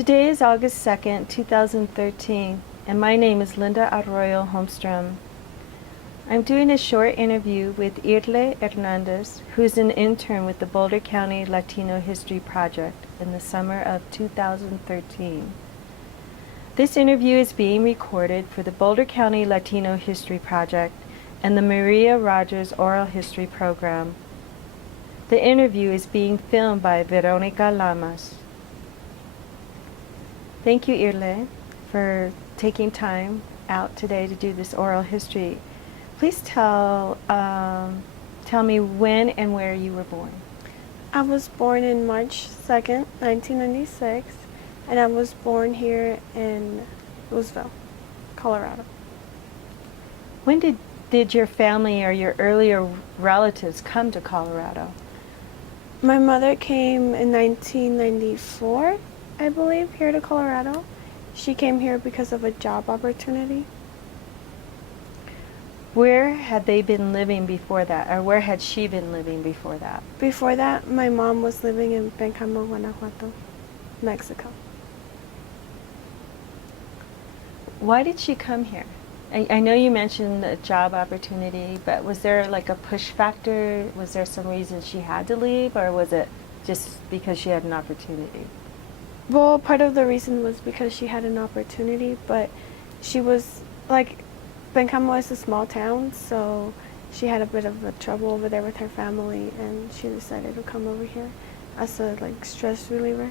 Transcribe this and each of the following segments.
Today is August 2nd, 2013, and my name is Linda Arroyo Holmstrom. I'm doing a short interview with Irle Hernandez, who is an intern with the Boulder County Latino History Project in the summer of 2013. This interview is being recorded for the Boulder County Latino History Project and the Maria Rogers Oral History Program. The interview is being filmed by Veronica Lamas. Thank you, Irle, for taking time out today to do this oral history. Please tell me when and where you were born. I was born in March 2nd, 1996, and I was born here in Louisville, Colorado. When did your family or your earlier relatives come to Colorado? My mother came in 1994, I believe, here to Colorado. She came here because of a job opportunity. Where had they been living before that, or where had she been living before that? Before that, my mom was living in Pénjamo, Guanajuato, Mexico. Why did she come here? I know you mentioned a job opportunity, but was there like a push factor? Was there some reason she had to leave, or was it just because she had an opportunity? Well, part of the reason was because she had an opportunity, but she was, like, Pénjamo is a small town, so she had a bit of a trouble over there with her family, and she decided to come over here as a, like, stress reliever.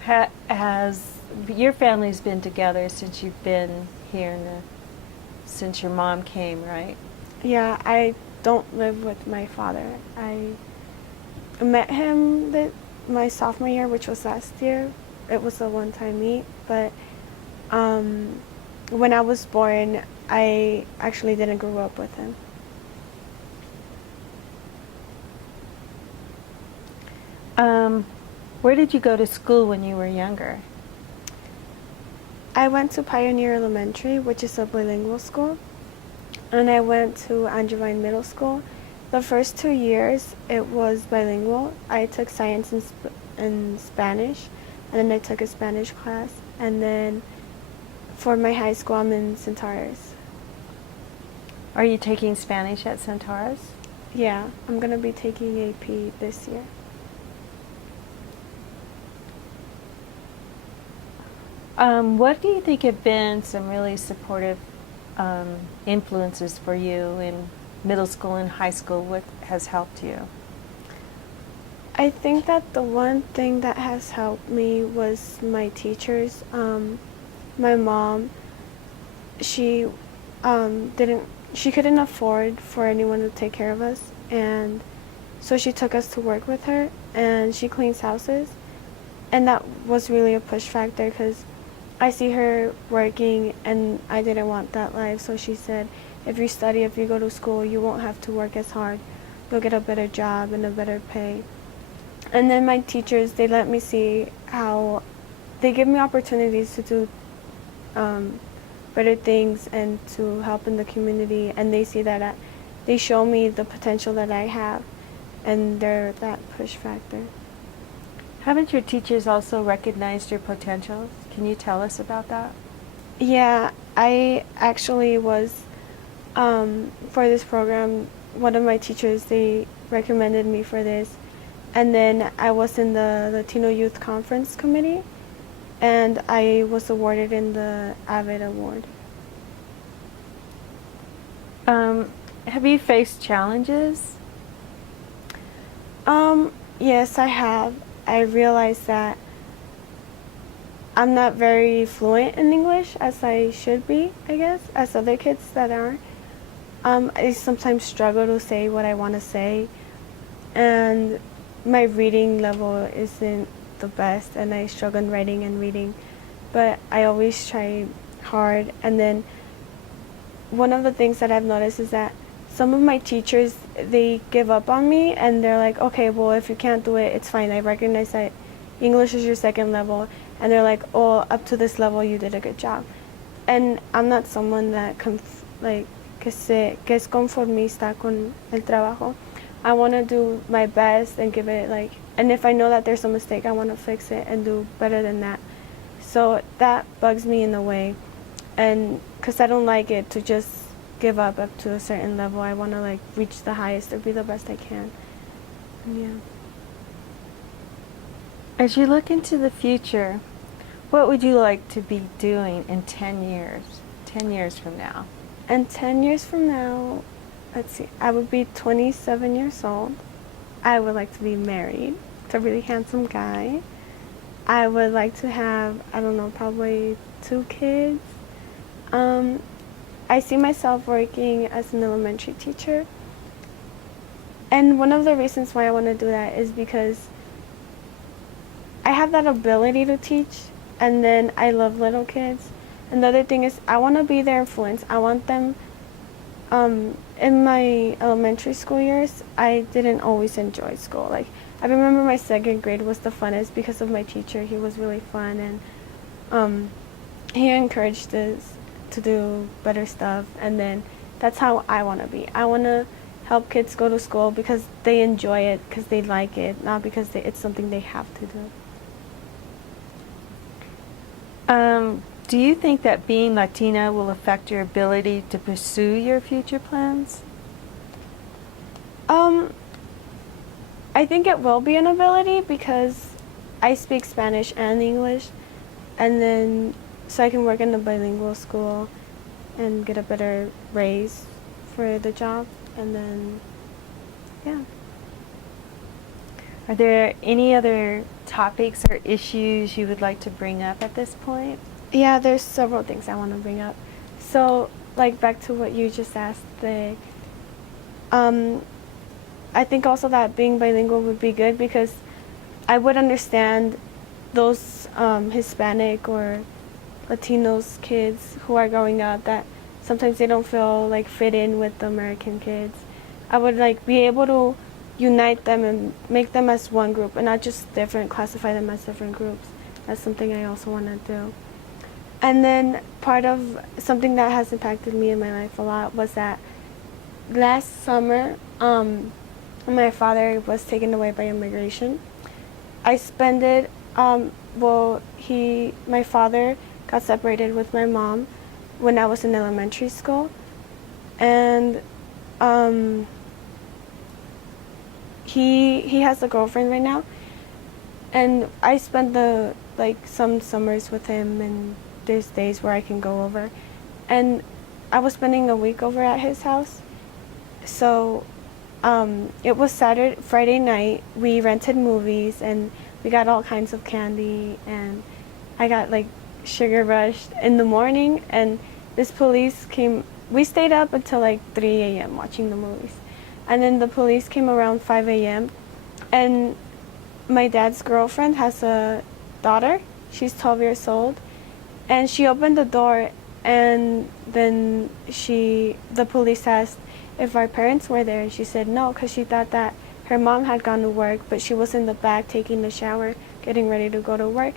Has your family's been together since you've been here, since your mom came, right? Yeah, I don't live with my father. I met him my sophomore year, which was last year. It was a one-time meet, but when I was born, I actually didn't grow up with him. Where did you go to school when you were younger? I went to Pioneer Elementary, which is a bilingual school, and I went to Angevine Middle School. The first 2 years, it was bilingual. I took science and Spanish, and then I took a Spanish class, and then for my high school, I'm in Centaurus. Are you taking Spanish at Centaurus? Yeah, I'm going to be taking AP this year. What do you think have been some really supportive influences for you in middle school and high school? What has helped you? I think that the one thing that has helped me was my teachers. My mom, she couldn't afford for anyone to take care of us, and so she took us to work with her, and she cleans houses, and that was really a push factor because I see her working and I didn't want that life. So she said, if you study, if you go to school, you won't have to work as hard. You'll get a better job and a better pay. And then my teachers, they let me see how they give me opportunities to do better things and to help in the community. And they see that they show me the potential that I have, and they're that push factor. Haven't your teachers also recognized your potential? Can you tell us about that? Yeah, I actually was, for this program, one of my teachers, they recommended me for this. And then I was in the Latino Youth Conference Committee, and I was awarded in the AVID Award. Have you faced challenges? Yes, I have. I realized that I'm not very fluent in English as I should be, I guess, as other kids that aren't. I sometimes struggle to say what I want to say, and my reading level isn't the best, and I struggle in writing and reading, but I always try hard. And then one of the things that I've noticed is that some of my teachers, they give up on me, and they're like, okay, well, if you can't do it, it's fine. I recognize that English is your second level, and they're like, oh, up to this level, you did a good job. And I'm not someone that que es conformista con el trabajo, I want to do my best and give it like, and if I know that there's a mistake, I want to fix it and do better than that. So that bugs me in a way, and because I don't like it to just give up to a certain level. I want to like reach the highest or be the best I can. And yeah. As you look into the future, what would you like to be doing in 10 years? 10 years from now? And 10 years from now, let's see, I would be 27 years old. I would like to be married to a really handsome guy. I would like to have, I don't know, probably 2 kids. I see myself working as an elementary teacher. And one of the reasons why I want to do that is because I have that ability to teach, and then I love little kids. And the other thing is I want to be their influence. I want them, in my elementary school years, I didn't always enjoy school. Like, I remember my 2nd grade was the funnest because of my teacher. He was really fun, and he encouraged us to do better stuff. And then that's how I want to be. I want to help kids go to school because they enjoy it, because they like it, not because it's something they have to do. Do you think that being Latina will affect your ability to pursue your future plans? I think it will be an ability because I speak Spanish and English, and then so I can work in a bilingual school and get a better raise for the job, and then yeah. Are there any other topics or issues you would like to bring up at this point? Yeah, there's several things I want to bring up. So, like back to what you just asked, I think also that being bilingual would be good because I would understand those Hispanic or Latinos kids who are growing up that sometimes they don't feel like fit in with the American kids. I would like be able to unite them and make them as one group and not just classify them as different groups. That's something I also want to do. And then part of something that has impacted me in my life a lot was that last summer, my father was taken away by immigration. I spent it, my father got separated with my mom when I was in elementary school, and he has a girlfriend right now, and I spent some summers with him, and there's days where I can go over, and I was spending a week over at his house. So it was Friday night. We rented movies and we got all kinds of candy, and I got like sugar rushed in the morning, and this police came. We stayed up until like 3 a.m. watching the movies, and then the police came around 5 a.m. and my dad's girlfriend has a daughter. She's 12 years old, and she opened the door, and then the police asked if our parents were there, and she said no, because she thought that her mom had gone to work, but she was in the back taking a shower, getting ready to go to work,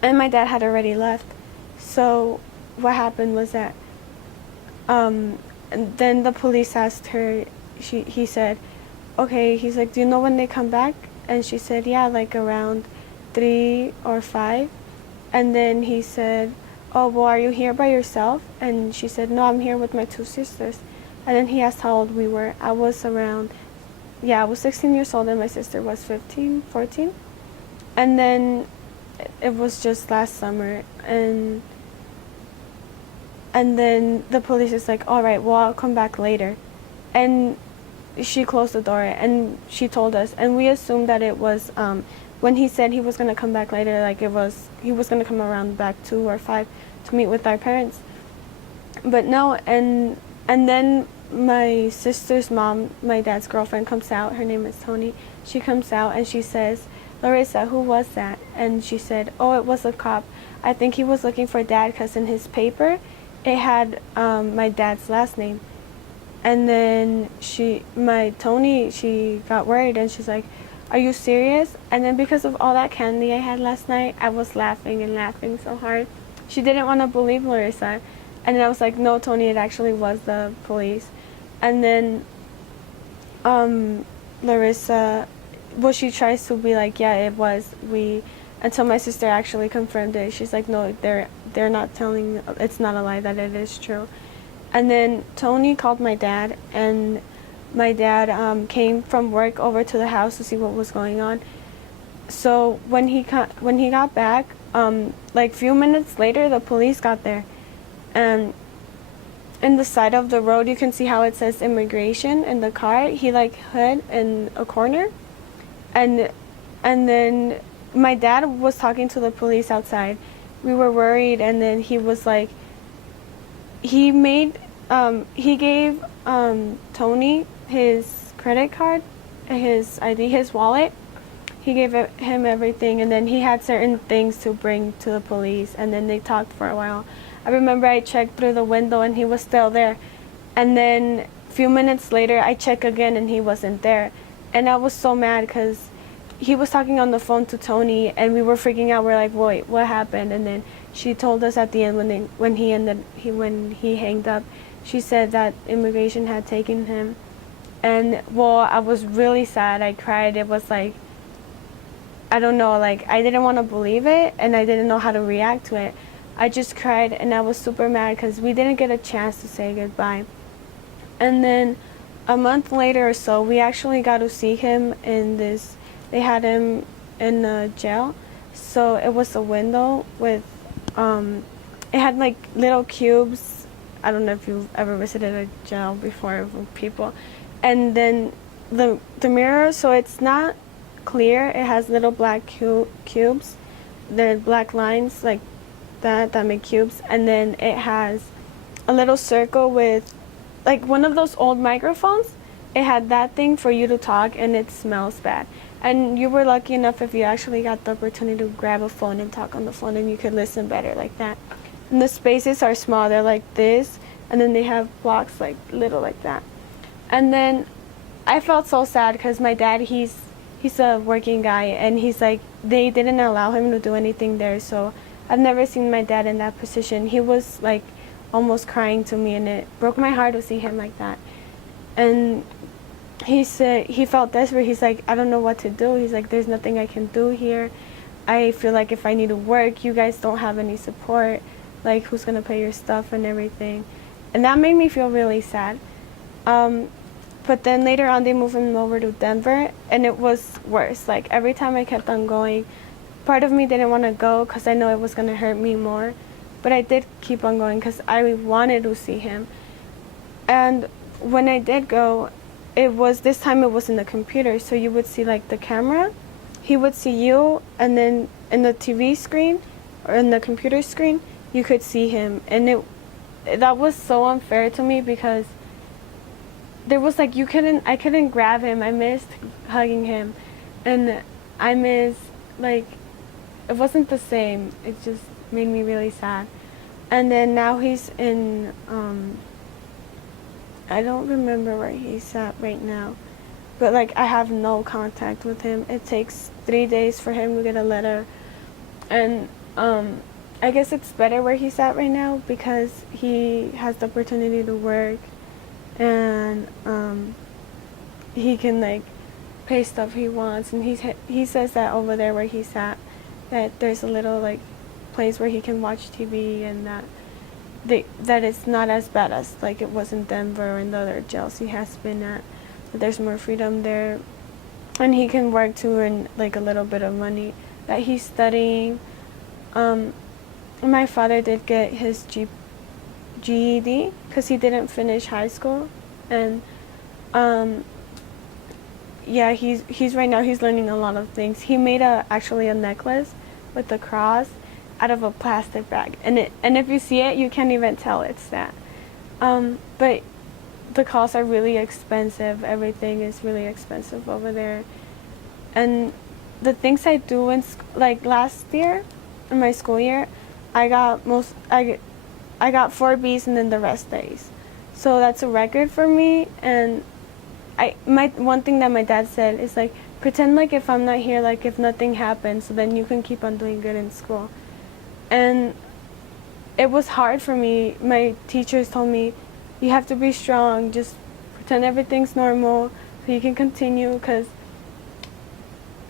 and my dad had already left. So what happened was that and then the police asked her, he said, okay, he's like, do you know when they come back? And she said, yeah, like around 3 or 5. And then he said, oh, well, are you here by yourself? And she said, no, I'm here with my 2 sisters. And then he asked how old we were. I was 16 years old, and my sister was 15, 14. And then it was just last summer, and then the police is like, all right, well, I'll come back later. And she closed the door, and she told us, and we assumed that it was when he said he was going to come back later, like he was going to come around back 2 or 5 to meet with our parents. But no, and then my sister's mom, my dad's girlfriend, comes out. Her name is Tony. She comes out and she says, Larissa, who was that? And she said, oh, it was a cop. I think he was looking for Dad because in his paper it had my dad's last name. And then she got worried, and she's like, are you serious? And then because of all that candy I had last night, I was laughing and laughing so hard. She didn't want to believe Larissa. And then I was like, no, Tony, it actually was the police. And then Larissa, well, she tries to be like, yeah, it was we, until my sister actually confirmed it. She's like, no, they're not telling, it's not a lie, that it is true. And then Tony called my dad, and my dad came from work over to the house to see what was going on. So when he got back, like few minutes later, the police got there, and in the side of the road, you can see how it says immigration in the car. He like hid in a corner, and then my dad was talking to the police outside. We were worried, and then he was like, he gave Tony his credit card, his ID, his wallet. He gave him everything, and then he had certain things to bring to the police, and then they talked for a while. I remember I checked through the window and he was still there. And then a few minutes later, I checked again and he wasn't there. And I was so mad because he was talking on the phone to Tony, and we were freaking out. We're like, wait, what happened? And then she told us at the end when he hanged up, she said that immigration had taken him. And well, I was really sad. I cried. It was like, I don't know, like I didn't want to believe it, and I didn't know how to react to it. I just cried, and I was super mad because we didn't get a chance to say goodbye. And then a month later or so, we actually got to see him they had him in a jail. So it was a window with, it had like little cubes. I don't know if you've ever visited a jail before with people. And then the mirror, so it's not clear. It has little black cubes. They're black lines like that make cubes, and then it has a little circle with like one of those old microphones. It had that thing for you to talk, and it smells bad. And you were lucky enough if you actually got the opportunity to grab a phone and talk on the phone, and you could listen better like that. And the spaces are small. They're like this, and then they have blocks like little like that. And then I felt so sad because my dad, he's a working guy, and he's like, they didn't allow him to do anything there. So I've never seen my dad in that position. He was like almost crying to me, and it broke my heart to see him like that. And he said he felt desperate. He's like, I don't know what to do. He's like, there's nothing I can do here. I feel like if I need to work, you guys don't have any support. Like, who's gonna pay your stuff and everything? And that made me feel really sad. But then later on, they moved him over to Denver, and it was worse. Like, every time I kept on going, part of me didn't want to go because I know it was going to hurt me more. But I did keep on going because I wanted to see him. And when I did go, this time it was in the computer. So you would see like the camera, he would see you, and then in the TV screen or in the computer screen, you could see him. And that was so unfair to me because there was like, I couldn't grab him. I missed hugging him, and I missed, like, it wasn't the same. It just made me really sad. And then now he's in, I don't remember where he's at right now, but like I have no contact with him. It takes 3 days for him to get a letter, and I guess it's better where he's at right now because he has the opportunity to work, and he can like pay stuff he wants, and he says that over there where he's at, that there's a little like place where he can watch TV, and that it's not as bad as like it was in Denver or in the other jails he has been at. That there's more freedom there, and he can work to earn like a little bit of money. That he's studying. My father did get his GED because he didn't finish high school, and yeah, he's right now he's learning a lot of things. He made actually a necklace with a cross out of a plastic bag, and if you see it, you can't even tell it's that. But the costs are really expensive. Everything is really expensive over there, and the things I do like last year, in my school year, I got 4 B's and then the rest A's. So that's a record for me. And one thing that my dad said is like, pretend like if I'm not here, like if nothing happens, so then you can keep on doing good in school. And it was hard for me. My teachers told me, you have to be strong, just pretend everything's normal, he can continue, because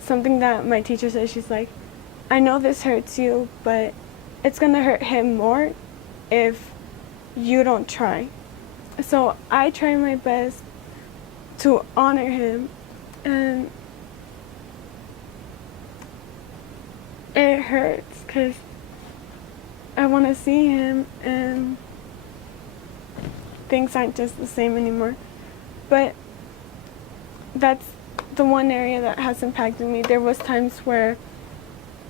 something that my teacher said, she's like, I know this hurts you, but it's gonna hurt him more if you don't try. So I try my best to honor him, and it hurts because I want to see him and things aren't just the same anymore. But that's the one area that has impacted me. There was times where,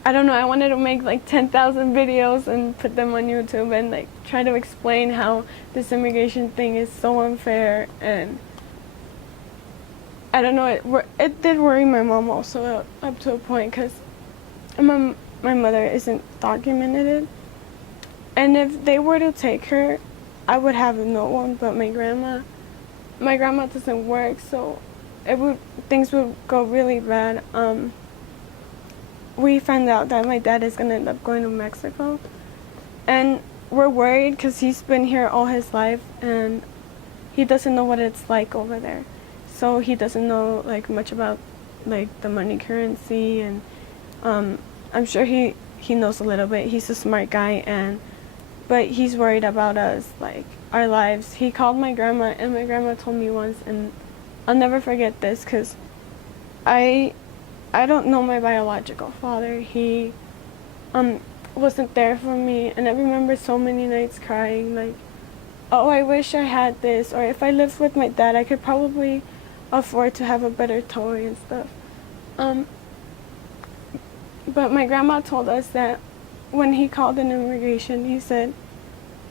I don't know, I wanted to make like 10,000 videos and put them on YouTube and like try to explain how this immigration thing is so unfair. And I don't know, it did worry my mom also up to a point, because my mother isn't documented. And if they were to take her, I would have no one but my grandma. My grandma doesn't work, so things would go really bad. We found out that my dad is going to end up going to Mexico. And we're worried because he's been here all his life and he doesn't know what it's like over there. So he doesn't know like much about like the money currency, and I'm sure he knows a little bit. He's a smart guy, but he's worried about us, like our lives. He called my grandma, and my grandma told me once, and I'll never forget this, because I don't know my biological father. He wasn't there for me, and I remember so many nights crying, like, oh, I wish I had this, or if I lived with my dad, I could probably afford to have a better toy and stuff. But my grandma told us that when he called in immigration, he said,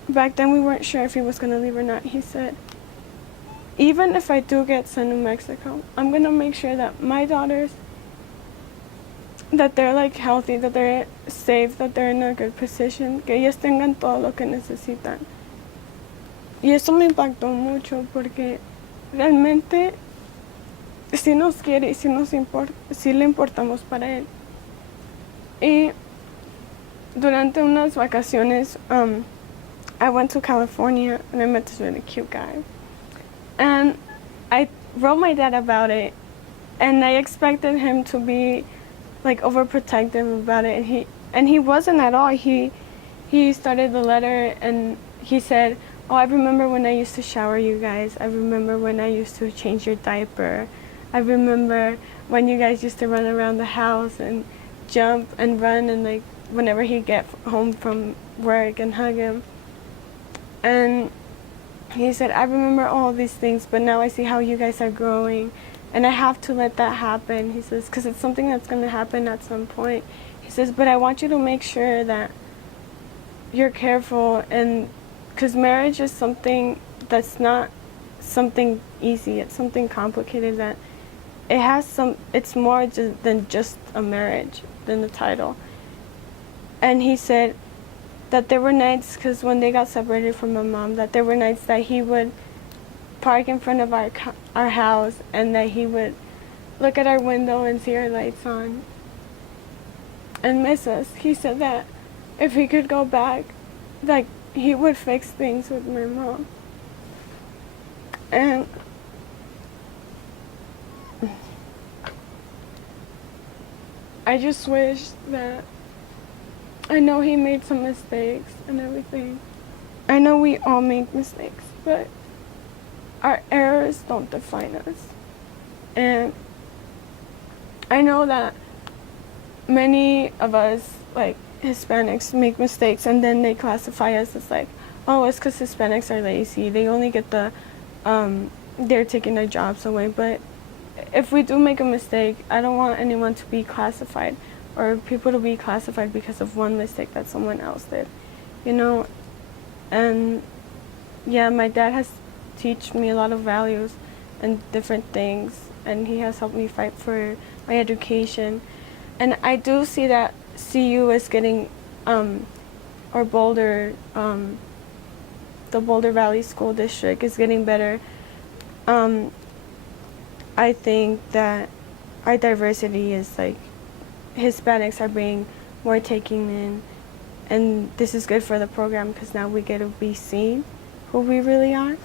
back then we weren't sure if he was going to leave or not. He said, even if I do get sent to Mexico, I'm going to make sure that my daughters, that they're like healthy, that they're safe, that they're in a good position, que ellos tengan todo lo que necesitan. Y eso me impactó mucho, porque realmente sí nos quiere y sí le importamos para él. Y durante unas vacaciones, I went to California and I met this really cute guy. And I wrote my dad about it, and I expected him to be like overprotective about it, and he wasn't at all. He started the letter and he said, oh, I remember when I used to shower you guys. I remember when I used to change your diaper. I remember when you guys used to run around the house and jump and run, and like whenever he'd get home from work, and hug him. And he said, I remember all these things, but now I see how you guys are growing, and I have to let that happen. He says, because it's something that's going to happen at some point. He says, but I want you to make sure that you're careful, and because marriage is something that's not something easy. It's something complicated, that it's more than just a marriage, than the title. And he said that there were nights, because when they got separated from my mom, that there were nights that he would park in front of our house, and that he would look at our window and see our lights on and miss us. He said that if he could go back, like, he would fix things with my mom. And I just wish that, I know he made some mistakes and everything. I know we all make mistakes, but our errors don't define us. And I know that many of us, like Hispanics, make mistakes, and then they classify us as like, oh, it's because Hispanics are lazy. They only get they're taking their jobs away. But if we do make a mistake, I don't want anyone to be classified, or people to be classified because of one mistake that someone else did, you know. And yeah, my dad has taught me a lot of values and different things, and he has helped me fight for my education. And I do see that CU is getting, or Boulder, the Boulder Valley School District is getting better. I think that our diversity is like, Hispanics are being more taken in, and this is good for the program, because now we get to be seen who we really are.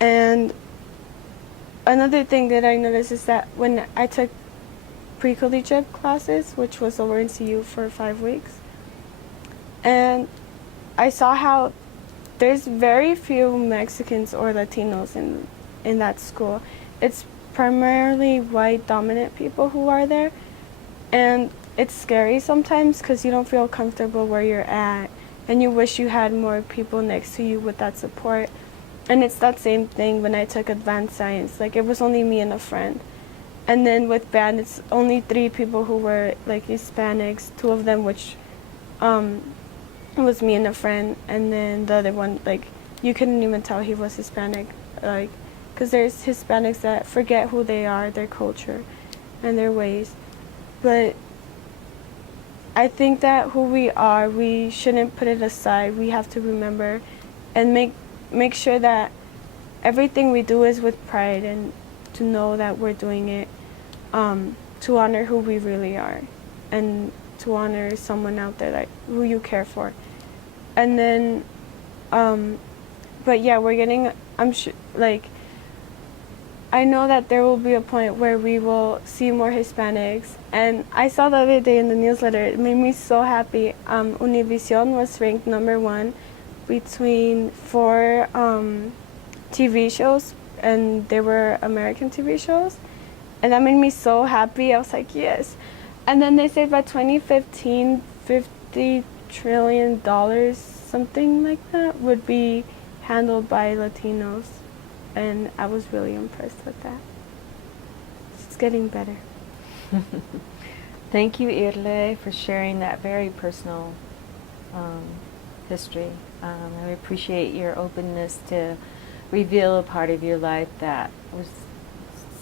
And another thing that I noticed is that when I took pre-collegiate classes, which was over in CU for 5 weeks, and I saw how there's very few Mexicans or Latinos in that school. It's primarily white dominant people who are there, and it's scary sometimes because you don't feel comfortable where you're at, and you wish you had more people next to you with that support. And it's that same thing when I took advanced science. Like, it was only me and a friend. And then with band, it's only 3 people who were like Hispanics, 2 of them which it was me and a friend, and then the other one, like, you couldn't even tell he was Hispanic, like, because there's Hispanics that forget who they are, their culture, and their ways. But I think that who we are, we shouldn't put it aside. We have to remember and make sure that everything we do is with pride, and to know that we're doing it to honor who we really are, and to honor someone out there that who you care for. And then, but yeah, we're getting, I'm sure, like, I know that there will be a point where we will see more Hispanics. And I saw the other day in the newsletter, it made me so happy. Univision was ranked #1 between 4 TV shows, and they were American TV shows. And that made me so happy. I was like, yes. And then they said by 2015, $50 trillion, something like that, would be handled by Latinos. And I was really impressed with that. It's getting better. Thank you, Irle, for sharing that very personal history. I appreciate your openness to reveal a part of your life that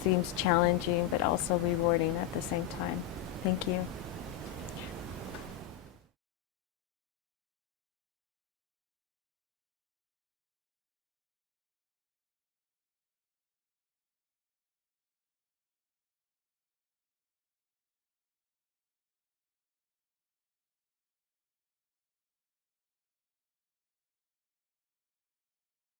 seems challenging but also rewarding at the same time. Thank you.